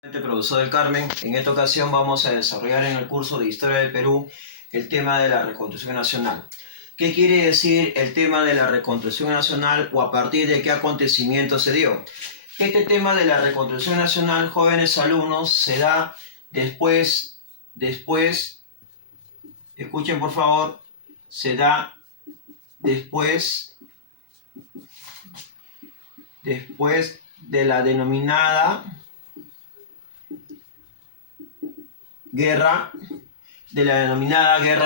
Profesor del Carmen, en esta ocasión vamos a desarrollar en el curso de Historia del Perú el tema de la reconstrucción nacional. ¿Qué quiere decir el tema de la reconstrucción nacional o a partir de qué acontecimiento se dio? Este tema de la reconstrucción nacional, jóvenes alumnos, se da después, escuchen por favor, se da después de la denominada guerra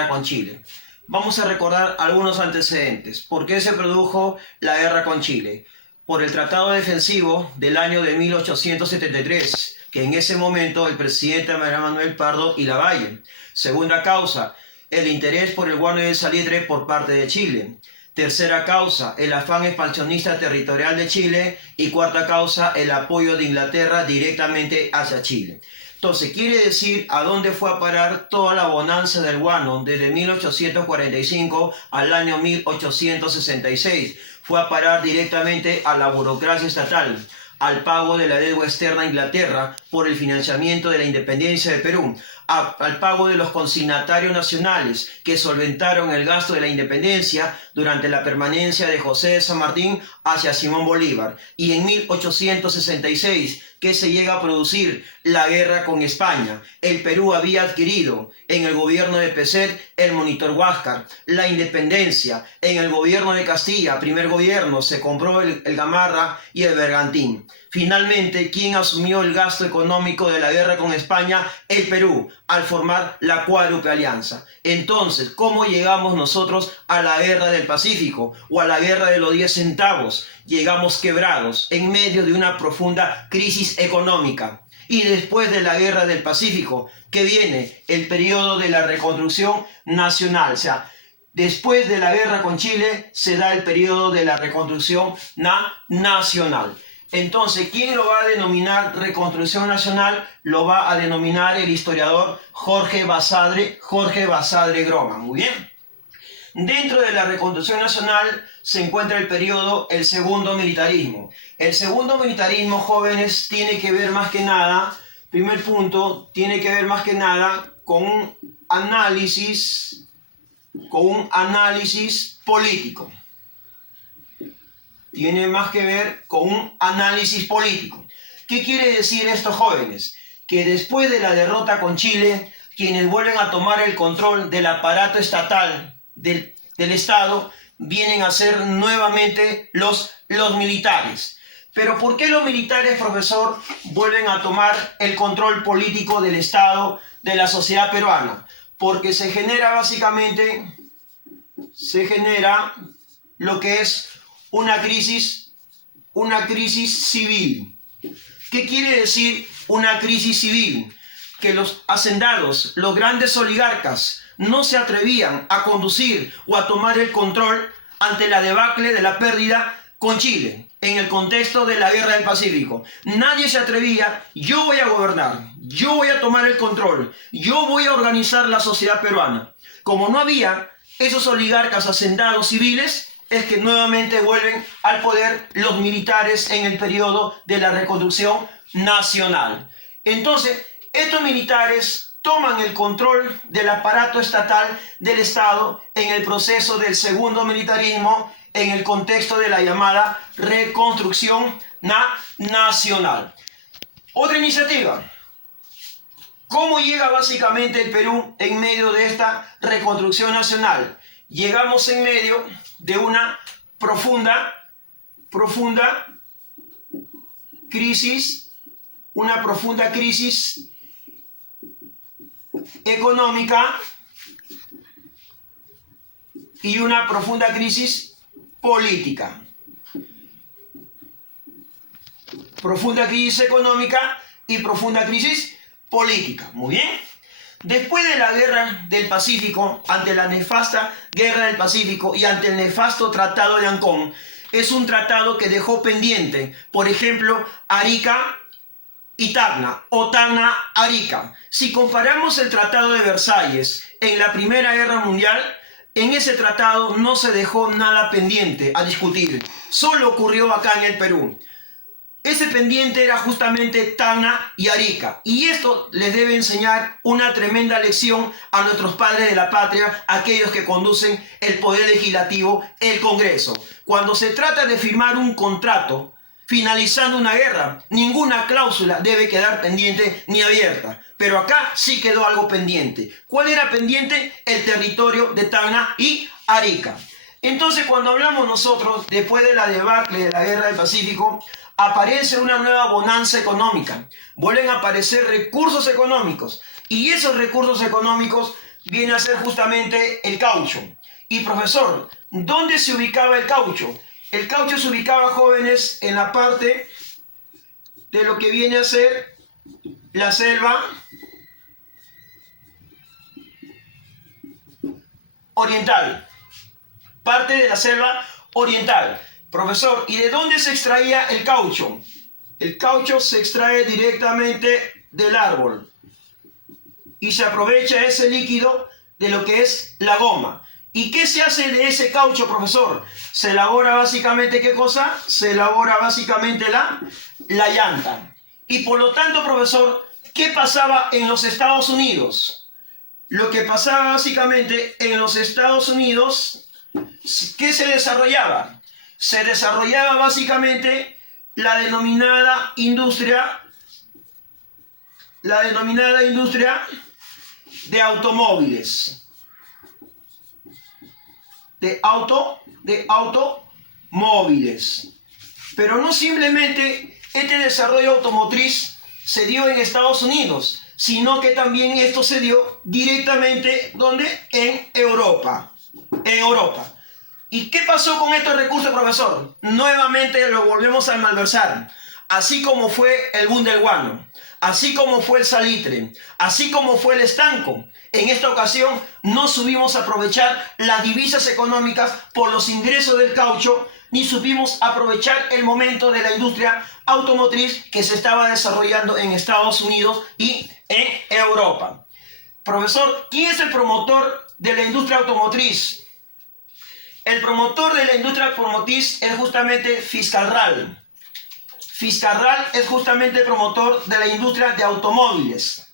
con Chile. Vamos a recordar algunos antecedentes. ¿Por qué se produjo la guerra con Chile? Por el Tratado Defensivo del año de 1873, que en ese momento el presidente era Manuel Pardo y Lavalle. Segunda causa, el interés por el guano de salitre por parte de Chile. Tercera causa, el afán expansionista territorial de Chile. Y cuarta causa, el apoyo de Inglaterra directamente hacia Chile. Entonces, quiere decir a dónde fue a parar toda la bonanza del guano desde 1845 al año 1866. Fue a parar directamente a la burocracia estatal, al pago de la deuda externa a Inglaterra por el financiamiento de la independencia de Perú, al pago de los consignatarios nacionales que solventaron el gasto de la independencia durante la permanencia de José de San Martín hacia Simón Bolívar. Y en 1866, que se llega a producir la guerra con España. El Perú había adquirido en el gobierno de Pezet el monitor Huáscar, la independencia. En el gobierno de Castilla, primer gobierno, se compró el Gamarra y el Bergantín. Finalmente, ¿quién asumió el gasto económico de la guerra con España? El Perú, al formar la Cuádruple Alianza. Entonces, ¿cómo llegamos nosotros a la guerra del Pacífico o a la guerra de los 10 centavos? Llegamos quebrados en medio de una profunda crisis económica. Y después de la guerra del Pacífico, que viene el periodo de la reconstrucción nacional. O sea, después de la guerra con Chile se da el periodo de la reconstrucción nacional. Entonces, ¿quién lo va a denominar reconstrucción nacional? Lo va a denominar el historiador Jorge Basadre Groman. Muy bien. Dentro de la reconstrucción nacional se encuentra el periodo, el segundo militarismo. El segundo militarismo, jóvenes, tiene que ver más que nada, primer punto, tiene que ver más que nada con un análisis político. Tiene más que ver con un análisis político. ¿Qué quiere decir esto, jóvenes? Que después de la derrota con Chile, quienes vuelven a tomar el control del aparato estatal del Estado vienen a ser nuevamente los militares. Pero ¿por qué los militares, profesor, vuelven a tomar el control político del Estado, de la sociedad peruana? Porque se genera básicamente, lo que es una crisis civil. ¿Qué quiere decir una crisis civil? Que los hacendados, los grandes oligarcas, no se atrevían a conducir o a tomar el control ante la debacle de la pérdida con Chile, en el contexto de la guerra del Pacífico. Nadie se atrevía, yo voy a gobernar, yo voy a tomar el control, yo voy a organizar la sociedad peruana. Como no había esos oligarcas hacendados civiles, es que nuevamente vuelven al poder los militares en el periodo de la reconstrucción nacional. Entonces, estos militares toman el control del aparato estatal del Estado en el proceso del segundo militarismo en el contexto de la llamada reconstrucción nacional. Otra iniciativa. ¿Cómo llega básicamente el Perú en medio de esta reconstrucción nacional? Llegamos en medio de una profunda crisis económica y una profunda crisis política. Profunda crisis económica y profunda crisis política. Muy bien. Después de la guerra del Pacífico, ante la nefasta guerra del Pacífico y ante el nefasto Tratado de Ancón, es un tratado que dejó pendiente, por ejemplo, Arica y Tacna, o Tacna-Arica. Si comparamos el Tratado de Versalles en la Primera Guerra Mundial, en ese tratado no se dejó nada pendiente a discutir. Solo ocurrió acá en el Perú. ese pendiente era justamente Tacna y Arica. Y esto les debe enseñar una tremenda lección a nuestros padres de la patria, aquellos que conducen el poder legislativo, el Congreso. Cuando se trata de firmar un contrato, finalizando una guerra, ninguna cláusula debe quedar pendiente ni abierta. Pero acá sí quedó algo pendiente. ¿Cuál era pendiente? El territorio de Tacna y Arica. Entonces, cuando hablamos nosotros, después de la debacle de la Guerra del Pacífico, aparece una nueva bonanza económica. Vuelven a aparecer recursos económicos. Y esos recursos económicos vienen a ser justamente el caucho. Y profesor, ¿dónde se ubicaba el caucho? El caucho se ubicaba, jóvenes, en la parte de lo que viene a ser la selva oriental. Parte de la selva oriental. Profesor, ¿y de dónde se extraía el caucho? El caucho se extrae directamente del árbol. Y se aprovecha ese líquido de lo que es la goma. ¿Y qué se hace de ese caucho, profesor? Se elabora básicamente, ¿qué cosa? Se elabora básicamente la llanta. Y por lo tanto, profesor, ¿qué pasaba en los Estados Unidos? Lo que pasaba básicamente en los Estados Unidos, ¿qué se desarrollaba? Se desarrollaba básicamente la denominada industria de automóviles. De automóviles. Pero no simplemente este desarrollo automotriz se dio en Estados Unidos, sino que también esto se dio directamente, ¿dónde? En Europa. En Europa. ¿Y qué pasó con estos recursos, profesor? Nuevamente lo volvemos a malversar. Así como fue el boom del guano, así como fue el salitre, así como fue el estanco. En esta ocasión no supimos aprovechar las divisas económicas por los ingresos del caucho, ni supimos aprovechar el momento de la industria automotriz que se estaba desarrollando en Estados Unidos y en Europa. Profesor, ¿quién es el promotor de la industria automotriz? El promotor de la industria automotriz es justamente Fiscalral. Fiscalral es justamente el promotor de la industria de automóviles.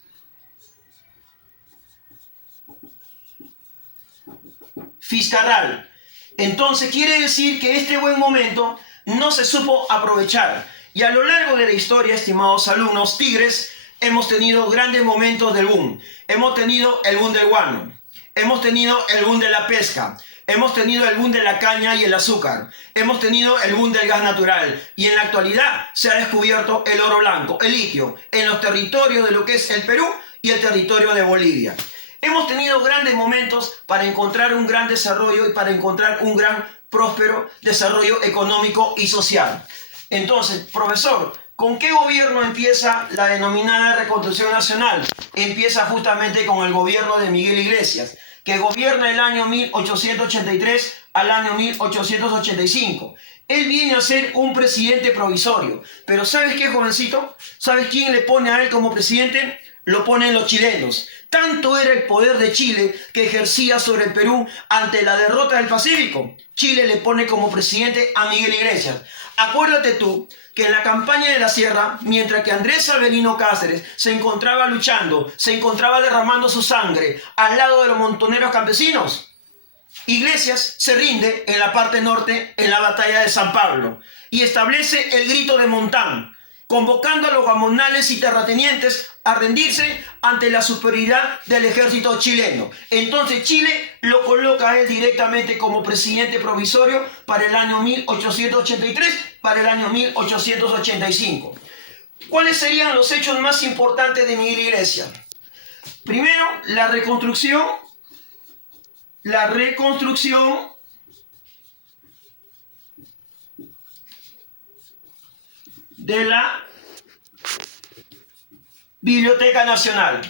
Fiscalral. Entonces quiere decir que este buen momento no se supo aprovechar. Y a lo largo de la historia, estimados alumnos tigres, hemos tenido grandes momentos del boom. Hemos tenido el boom del guano. Hemos tenido el boom de la pesca. Hemos tenido el boom de la caña y el azúcar. Hemos tenido el boom del gas natural. Y en la actualidad se ha descubierto el oro blanco, el litio, en los territorios de lo que es el Perú y el territorio de Bolivia. Hemos tenido grandes momentos para encontrar un gran desarrollo y para encontrar un gran próspero desarrollo económico y social. Entonces, profesor, ¿con qué gobierno empieza la denominada Reconstrucción Nacional? Empieza justamente con el gobierno de Miguel Iglesias, que gobierna el año 1883 al año 1885. Él viene a ser un presidente provisorio. Pero ¿sabes qué, jovencito? ¿Sabes quién le pone a él como presidente? Lo ponen los chilenos. Tanto era el poder de Chile que ejercía sobre el Perú ante la derrota del Pacífico. Chile le pone como presidente a Miguel Iglesias. Acuérdate tú que en la campaña de la Sierra, mientras que Andrés Avelino Cáceres se encontraba luchando, se encontraba derramando su sangre al lado de los montoneros campesinos, Iglesias se rinde en la parte norte en la batalla de San Pablo y establece el grito de Montán, convocando a los gamonales y terratenientes a rendirse ante la superioridad del ejército chileno. Entonces Chile lo coloca a él directamente como presidente provisorio para el año 1883, para el año 1885. ¿Cuáles serían los hechos más importantes de Miguel Iglesias? Primero, la reconstrucción de la Biblioteca Nacional.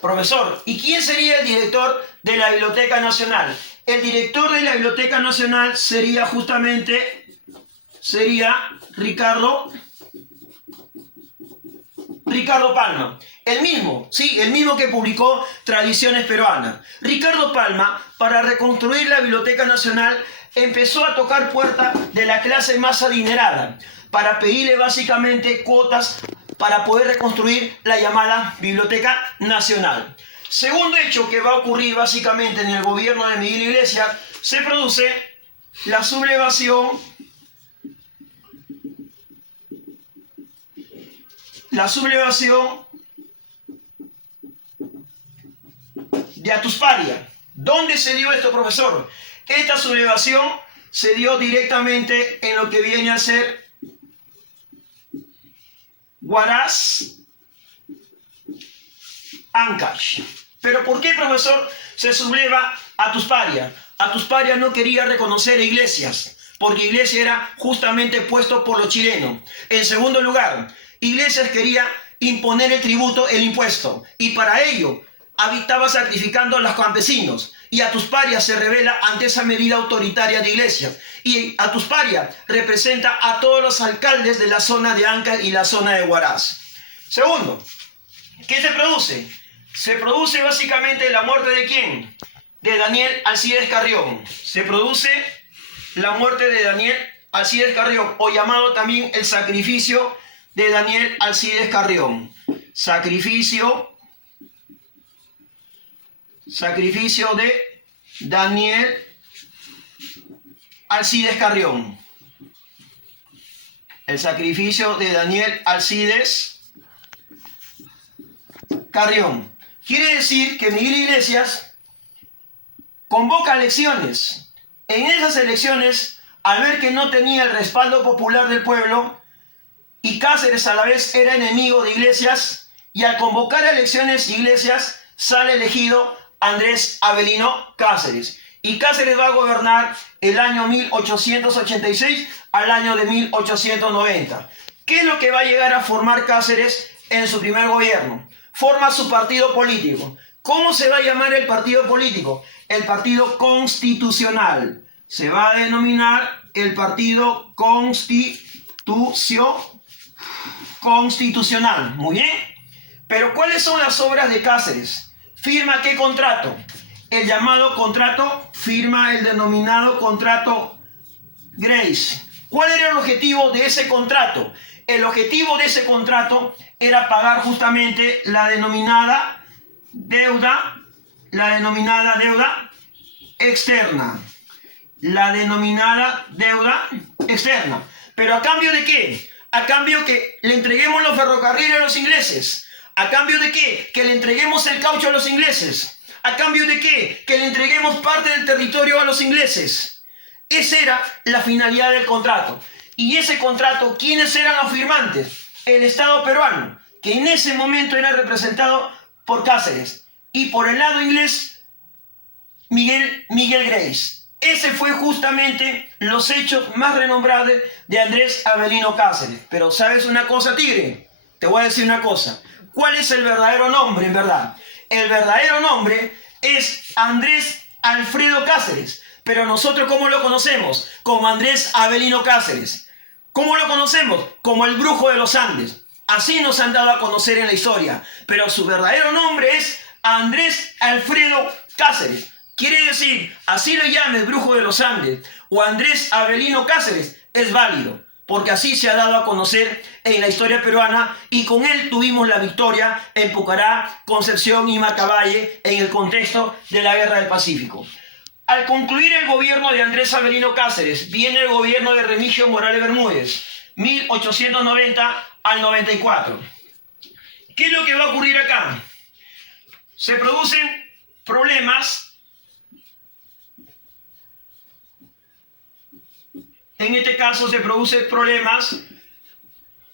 Profesor, ¿y quién sería el director de la Biblioteca Nacional? El director de la Biblioteca Nacional sería Ricardo Palma. El mismo que publicó Tradiciones Peruanas. Ricardo Palma, para reconstruir la Biblioteca Nacional, empezó a tocar puertas de la clase más adinerada. para pedirle básicamente cuotas para poder reconstruir la llamada Biblioteca Nacional. Segundo hecho que va a ocurrir básicamente en el gobierno de Miguel Iglesias, se produce la sublevación de Atusparia. ¿Dónde se dio esto, profesor? Esta sublevación se dio directamente en lo que viene a ser Huaraz, Ancash. ¿Pero por qué, profesor, se subleva Atusparia? Atusparia no quería reconocer a Iglesias, porque Iglesias era justamente puesto por los chilenos. En segundo lugar, Iglesias quería imponer el tributo, el impuesto, y para ello estaba sacrificando a los campesinos. Y Atusparia se revela ante esa medida autoritaria de Iglesias. Y Atusparia representa a todos los alcaldes de la zona de Ancash y la zona de Huaraz. Segundo, ¿qué se produce? Se produce básicamente la muerte ¿de quién? De Daniel Alcides Carrión. Se produce la muerte de Daniel Alcides Carrión, o llamado también el sacrificio de Daniel Alcides Carrión. Sacrificio de Daniel Alcides Carrión. El sacrificio de Daniel Alcides Carrión. Quiere decir que Miguel Iglesias convoca elecciones. En esas elecciones, al ver que no tenía el respaldo popular del pueblo, y Cáceres a la vez era enemigo de Iglesias, y al convocar elecciones Iglesias sale elegido Andrés Avelino Cáceres. Y Cáceres va a gobernar el año 1886 al año de 1890. ¿Qué es lo que va a llegar a formar Cáceres en su primer gobierno? Forma su partido político. ¿Cómo se va a llamar el partido político? El Partido Constitucional. Se va a denominar el Partido Constitucional. Muy bien. Pero ¿cuáles son las obras de Cáceres? ¿Firma qué contrato? El llamado contrato, firma el denominado contrato Grace. ¿Cuál era el objetivo de ese contrato? El objetivo de ese contrato era pagar justamente la denominada deuda externa. La denominada deuda externa. ¿Pero a cambio de qué? A cambio que le entreguemos los ferrocarriles a los ingleses. ¿A cambio de qué? Que le entreguemos el caucho a los ingleses. ¿A cambio de qué? Que le entreguemos parte del territorio a los ingleses. Esa era la finalidad del contrato. Y ese contrato, ¿quiénes eran los firmantes? El Estado peruano, que en ese momento era representado por Cáceres. Y por el lado inglés, Miguel Grace. Ese fue justamente los hechos más renombrados de Andrés Avelino Cáceres. Pero ¿sabes una cosa, tigre? Te voy a decir una cosa. ¿Cuál es el verdadero nombre, en verdad? El verdadero nombre es Andrés Alfredo Cáceres. Pero nosotros, ¿cómo lo conocemos? Como Andrés Avelino Cáceres. ¿Cómo lo conocemos? Como el Brujo de los Andes. Así nos han dado a conocer en la historia. Pero su verdadero nombre es Andrés Alfredo Cáceres. Quiere decir, así lo llames Brujo de los Andes o Andrés Avelino Cáceres, es válido. Porque así se ha dado a conocer en la historia peruana y con él tuvimos la victoria en Pucará, Concepción y Macabebe en el contexto de la Guerra del Pacífico. Al concluir el gobierno de Andrés Avelino Cáceres, viene el gobierno de Remigio Morales Bermúdez, 1890 al 94. ¿Qué es lo que va a ocurrir acá? Se producen problemas. En este caso se producen problemas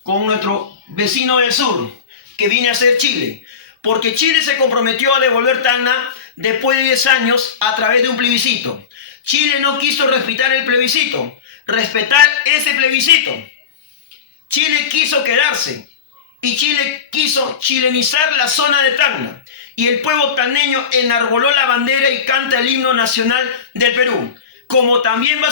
con nuestro vecino del sur, que viene a ser Chile. Porque Chile se comprometió a devolver Tacna después de 10 años a través de un plebiscito. Chile no quiso respetar el plebiscito, respetar ese plebiscito. Chile quiso quedarse y Chile quiso chilenizar la zona de Tacna. Y el pueblo tacneño enarboló la bandera y canta el himno nacional del Perú. Como también va